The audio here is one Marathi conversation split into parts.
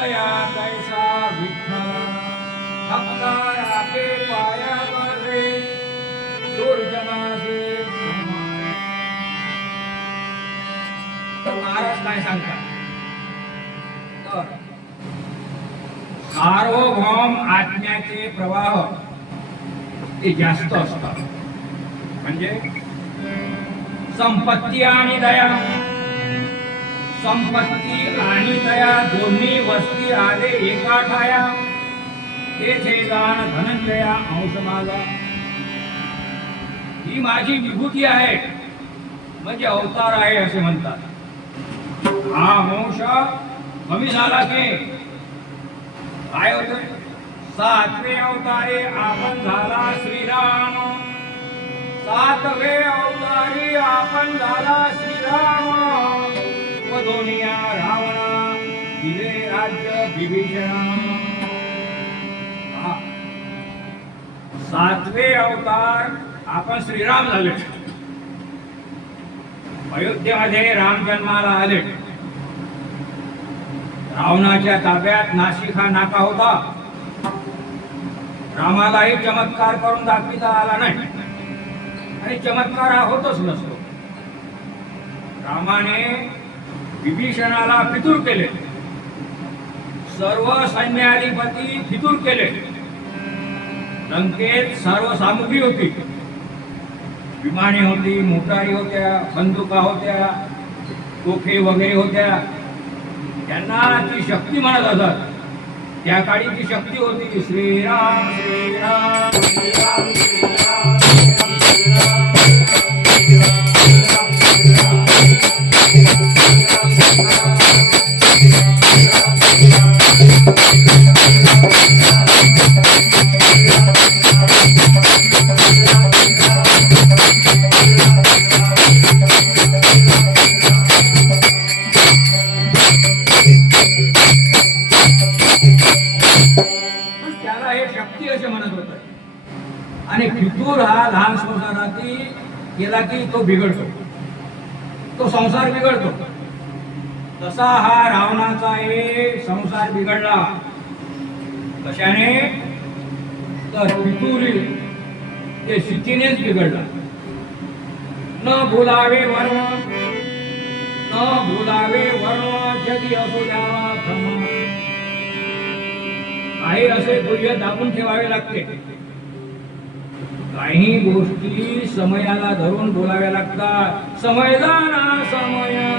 दया कैसा विठ्ठल भक्ता राखे पाया माझे दुर्जनाचे सन्मान. तर महाराज काय सांगतात? तर सार्वभौम आत्म्याचे प्रवाह ते जास्त असतात. म्हणजे संपत्ती आणि दया. संपत्ती आणि दया दोन्ही वस्ती आले एका ठाया तेथे जाण धनंजया अंश माझा ही माझी विभूती आहे. म्हणजे अवतार आहे असे म्हणतात. हा अंश कमी झाला की. काय होत सातवे अवतारे आपण झाला श्रीराम. सातवे अवतारी आपण झाला श्रीराम. दोनिया रावणा दिले राज्य विभीषणा. सातवे अवतार आपण श्रीराम झाले. अयोध्येमध्ये राम जन्माला आले. रावणाच्या ताब्यात नाशिक हा नाका होता. रामालाही चमत्कार करून दाखविता आला नाही. आणि चमत्कार हा होतच नसतो. रामाने विभीषणाला फितूर केले. सर्व सैन्याधिपती फितूर केले. लंकेत सर्व सामुग्री होती. विमाने होती मोटारी होत्या बंदुका होत्या तोफे वगैरे होत्या. त्यांना ती शक्ती म्हणत असत. त्या काळी ती शक्ती होती. श्रीराम श्रीराम श्रीराम श्रीराम श्रीराम. आणि फितूर हा लहान संसाराती केला की तो बिघडतो. तो संसार बिघडतो. तसा हा रावणाचा एक संसार बिघडला. कशाने? तर फितुरी ते शितीनेच बिघडला. न भुलावे वर्ण न भुलावे वर्ण जगी असो द्यावा ब्रह्म. काही असे दुर्य दाबून ठेवावे लागते. काही गोष्टी समयाला धरून बोलाव्या लागतात. समय समया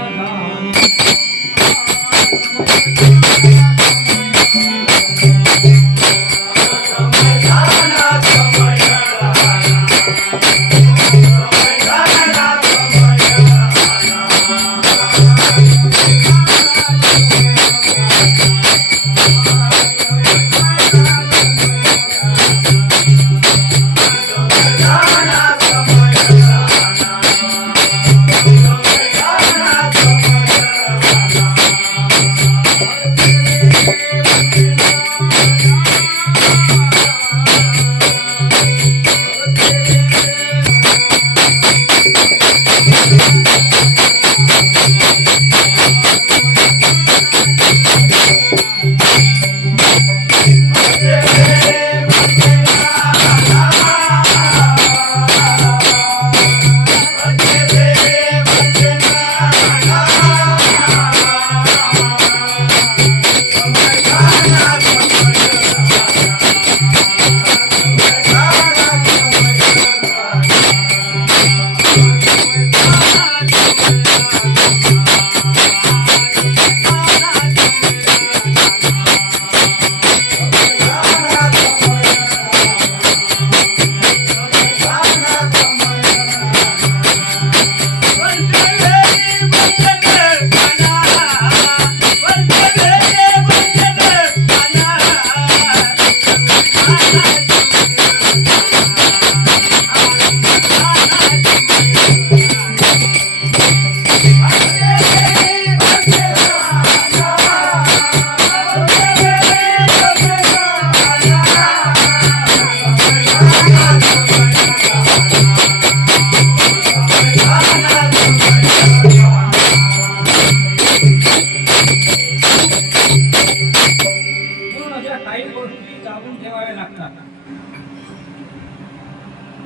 जागून ठेवावे लागतात.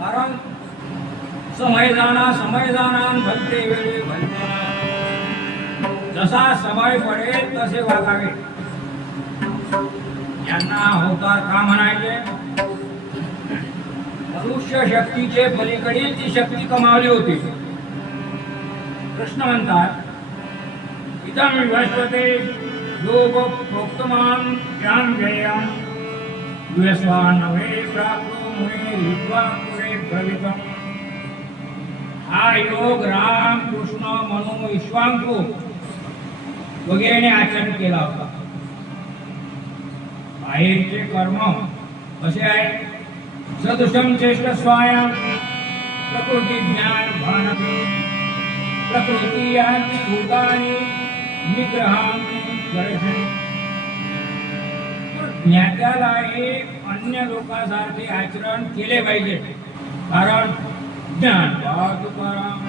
कारण समयदाना समयदानान भलते वेळी भलते जसा समय पडेल तसे वागावे. यांना होता का म्हणायचे? मनुष्य शक्तीचे पलीकडील ती शक्ती कमावली होती. कृष्ण म्हणतात इदम विभाषते लोक प्रोक्तमान ज्ञान व्ययम. દ્વેષવાનવે પ્રાપ્તો મુનિ વિદ્વાંગુરે પ્રવિતમ આ યોગ રામ કૃષ્ણ મનુ વિશ્વાંકુ વગેરેને આચરણ કેલા હતા બાહ્ય જે કર્મ હશે સદૃશમ પ્રકૃતિ ज्ञात्यालाही अन्य लोकांसारखे आचरण केले पाहिजे. कारण ज्ञान तुकाराम